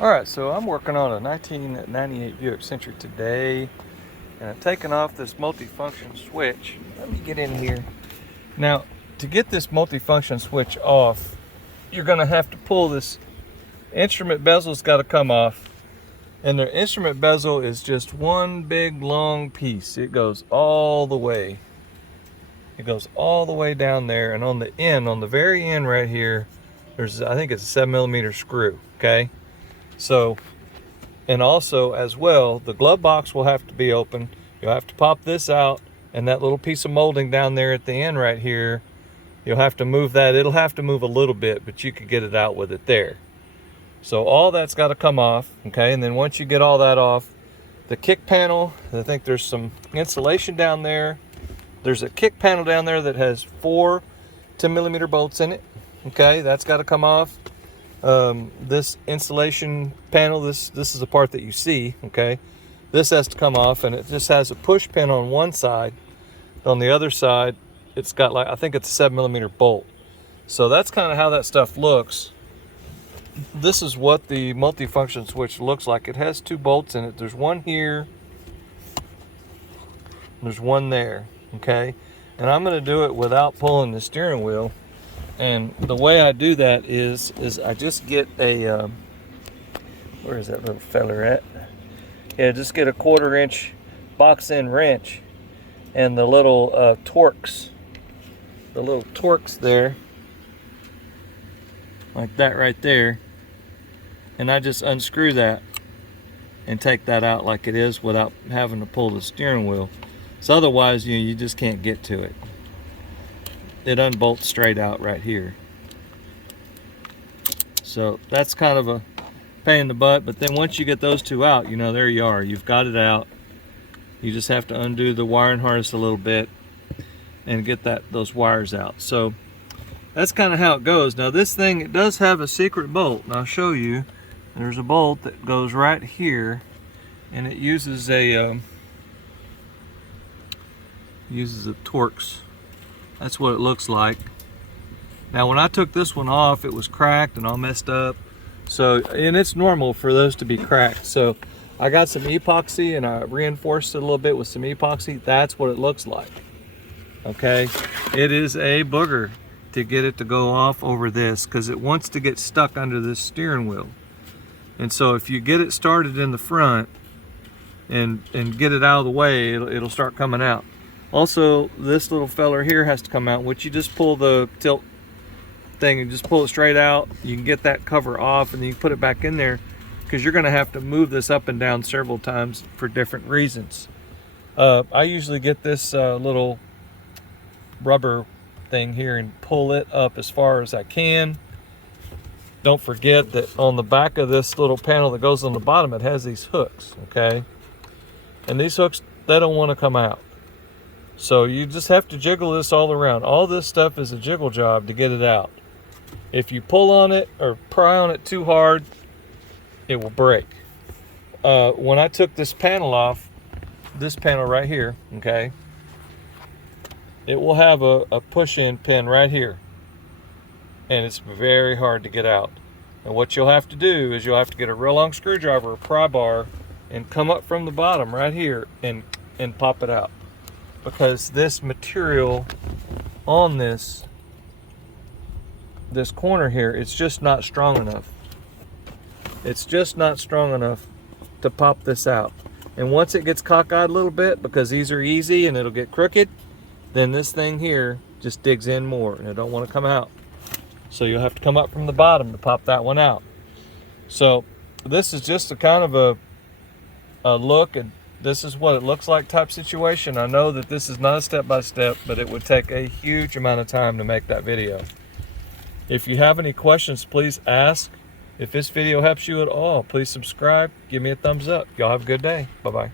Alright, so I'm working on a 1998 Buick Century today, and I'm taking off this multifunction switch. Let me get in here. Now, to get this multifunction switch off, you're going to have to pull this instrument bezel's got to come off, and the instrument bezel is just one big long piece. It goes all the way. It goes all the way down there, and on the end, on the very end right here, there's, I think it's a 7mm screw, okay? So, and also as well, the glove box will have to be open. You'll have to pop this out, and that little piece of molding down there at the end right here, you'll have to move that. It'll have to move a little bit, but you could get it out with it there. So all that's got to come off, okay? And then once you get all that off, the kick panel, I think there's some insulation down there. There's a kick panel down there that has 4 10mm bolts in it, okay? That's got to come off. This insulation panel, this is the part that you see, okay? This has to come off, and it just has a push pin on one side. On the other side, it's got, like, I think it's a 7mm bolt. So that's kind of how that stuff looks. This is what the multifunction switch looks like. It has 2 bolts in it. There's one here, there's one there, okay? And I'm going to do it without pulling the steering wheel. And the way I do that is I just get a, where is that little feller at? Yeah, just get a 1/4 inch box end wrench and the little Torx there, like that right there. And I just unscrew that and take that out like it is without having to pull the steering wheel. So otherwise, you just can't get to it. It unbolts straight out right here. So that's kind of a pain in the butt, but then once you get those 2 out, there you are. You've got it out. You just have to undo the wiring harness a little bit and get those wires out. So that's kind of how it goes. Now this thing, it does have a secret bolt, and I'll show you. There's a bolt that goes right here, and it uses a Torx. That's what it looks like. Now when I took this one off, it was cracked and all messed up. So, and it's normal for those to be cracked. So I got some epoxy and I reinforced it a little bit with some epoxy. That's what it looks like. Okay, it is a booger to get it to go off over this, because it wants to get stuck under this steering wheel. And so if you get it started in the front and get it out of the way, it'll start coming out. Also, this little feller here has to come out, which you just pull the tilt thing and just pull it straight out. You can get that cover off, and then you can put it back in there, because you're going to have to move this up and down several times for different reasons. I usually get this little rubber thing here and pull it up as far as I can. Don't forget that on the back of this little panel that goes on the bottom, it has these hooks, okay? And these hooks, they don't want to come out. So you just have to jiggle this all around. All this stuff is a jiggle job to get it out. If you pull on it or pry on it too hard, it will break. When I took this panel off, this panel right here, okay, it will have a push-in pin right here. And it's very hard to get out. And what you'll have to do is you'll have to get a real long screwdriver or pry bar and come up from the bottom right here and pop it out. Because this material on this corner here, it's just not strong enough. It's just not strong enough to pop this out. And once it gets cockeyed a little bit, because these are easy and it'll get crooked, then this thing here just digs in more and it don't want to come out. So you'll have to come up from the bottom to pop that one out. So this is just a kind of a look, and this is what it looks like type situation. I know that this is not a step-by-step, but it would take a huge amount of time to make that video. If you have any questions, please ask. If this video helps you at all, please subscribe, give me a thumbs up. Y'all have a good day. Bye-bye.